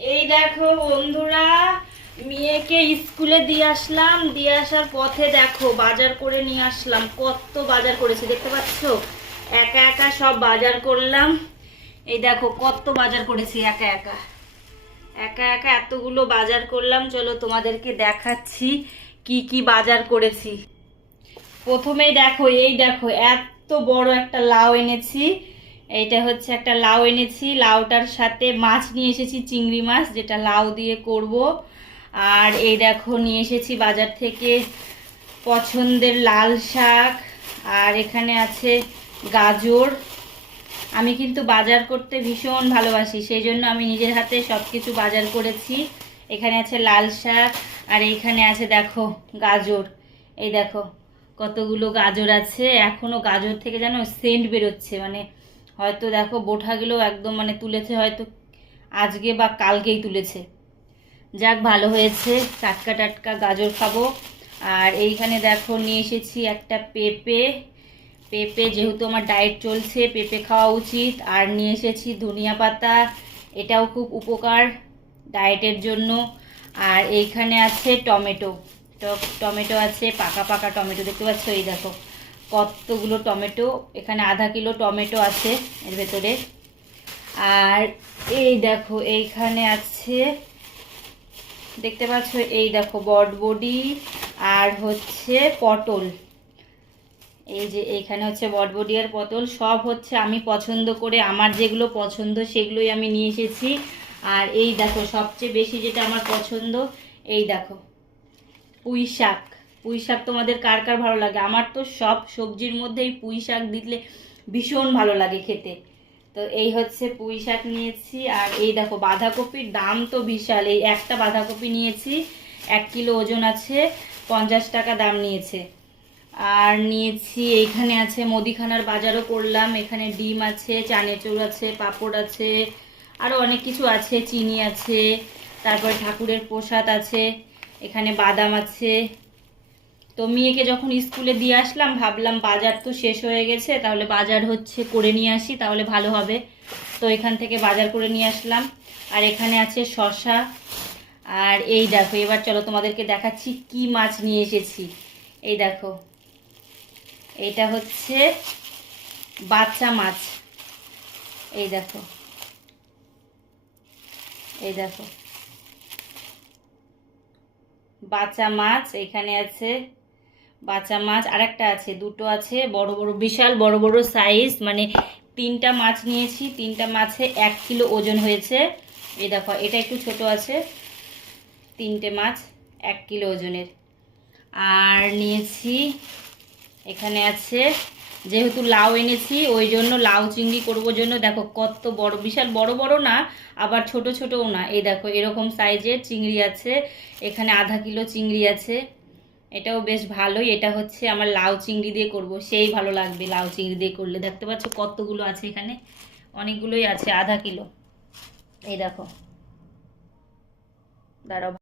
এই দেখো বন্ধুরা, মেয়েকে স্কুলে দিয়ে আসলাম, দিয়ে আসার পথে দেখো বাজার করে নিয়ে আসলাম। কত বাজার করেছি, দেখতে পাচ্ছ? একা একা সব বাজার করলাম। এই দেখো কত বাজার করেছি একা একা। একা একা এতগুলো বাজার করলাম। চলো তোমাদেরকে দেখাচ্ছি কি কি বাজার করেছি। প্রথমেই দেখো, এই দেখো, এত বড় একটা লাউ এনেছি। এইটা হচ্ছে একটা লাউ এনেছি। লাউটার সাথে মাছ নিয়ে এসেছি, চিংড়ি মাছ, যেটা লাউ দিয়ে করব। আর এই দেখো, নিয়ে এসেছি বাজার থেকে পছন্দের লাল শাক। আর এখানে আছে গাজর। আমি কিন্তু বাজার করতে ভীষণ ভালোবাসি, সেই জন্য আমি নিজের হাতে সব কিছু বাজার করেছি। এখানে আছে লাল শাক, আর এইখানে আছে দেখো গাজর। এই দেখো, কতগুলো গাজর আছে। এখনও গাজর থেকে যেন সেন্ট বেরোচ্ছে মানে হয়তো দেখো বোঠাগুলো একদম মানে তুলেছে, হয়তো আজকে বা কালকেই তুলেছে। যাক, ভালো হয়েছে, টাটকা টাটকা গাজর খাব। আর এইখানে দেখো নিয়ে এসেছি একটা পেঁপে। পেঁপে যেহেতু আমার ডায়েট চলছে, পেঁপে খাওয়া উচিত। আর নিয়ে এসেছি ধনিয়া পাতা, এটাও খুব উপকার ডায়েটের জন্য। আর এইখানে আছে টমেটো। টমেটো আছে, পাকা পাকা টমেটো দেখতে পাচ্ছ? এই দেখো। কতগুলো টমেটো? এখানে আধা কিলো টমেটো আছে এর ভেতরে। আর এই দেখো, এইখানে আছে, দেখতে পাচ্ছ? এই দেখো, বটবডি আর হচ্ছে পটল। এই যে এইখানে হচ্ছে বটবডি আর পটল। সব হচ্ছে আমি পছন্দ করে, আমার যেগুলো পছন্দ সেগুলোই আমি নিয়ে এসেছি। আর এই দেখো, সবচেয়ে বেশি যেটা আমার পছন্দ, এই দেখো পুঁই শাক পুঁই শাক তোমাদের কার কার ভালো লাগে? আমার তো সব সবজির মধ্যে এই পুঁই শাক দিলে ভীষণ ভালো লাগে খেতে। তো এই হচ্ছে পুঁই শাক নিয়েছি, আর এই দেখো বাঁধাকপির দাম তো বিশাল। এই একটা বাঁধাকপি নিয়েছি, এক কিলো ওজন আছে, পঞ্চাশ টাকা দাম নিয়েছে। আর নিয়েছি, এইখানে আছে মুদিখানার বাজারও করলাম। এখানে ডিম আছে চানেচুর আছে, পাঁপড় আছে আরও অনেক কিছু আছে, চিনি আছে, তারপরে ঠাকুরের প্রসাদ আছে, এখানে বাদাম আছে। তো মেয়েকে যখন স্কুলে দিয়ে আসলাম, ভাবলাম বাজার তো শেষ হয়ে গেছে, তাহলে বাজার হচ্ছে করে নিয়ে আসি, তাহলে ভালো হবে। তো এখান থেকে বাজার করে নিয়ে আসলাম। আর এখানে আছে শশা আর এই দেখো, এবার চলো তোমাদেরকে দেখাচ্ছি কি মাছ নিয়ে এসেছি। এই দেখো এইটা হচ্ছে বাচ্চা মাছ। এই দেখো এই দেখো, বাচ্চা মাছ। এখানে আছে বাচ্চা মাছ আরেকটা আছে, দুটো আছে, বড় বড়, বিশাল বড় বড় সাইজ মানে তিনটা মাছ নিয়েছি, তিনটা মাছে এক কিলো ওজন হয়েছে। এই দেখো, এটা একটু ছোট আছে, তিনটে মাছ এক কিলো ওজনের। আর নিয়েছি, এখানে আছে, যেহেতু লাউ এনেছি, ওই জন্য লাউ চিংড়ি করব জন্য, দেখো কত বড়, বিশাল বড় বড় না, আবার ছোট ছোটও না। এই দেখো, এরকম সাইজের চিংড়ি আছে, এখানে আধা কিলো চিংড়ি আছে। এটাও বেশ ভালোই। এটা হচ্ছে আমার লাউ চিংড়ি দিয়ে করব, সেই ভালো লাগবে লাউ চিংড়ি দিয়ে করলে। দেখতে পাচ্ছ কতগুলো আছে এখানে? অনেকগুলোই আছে, আধা কিলো। এই দেখো। দাঁড়াও।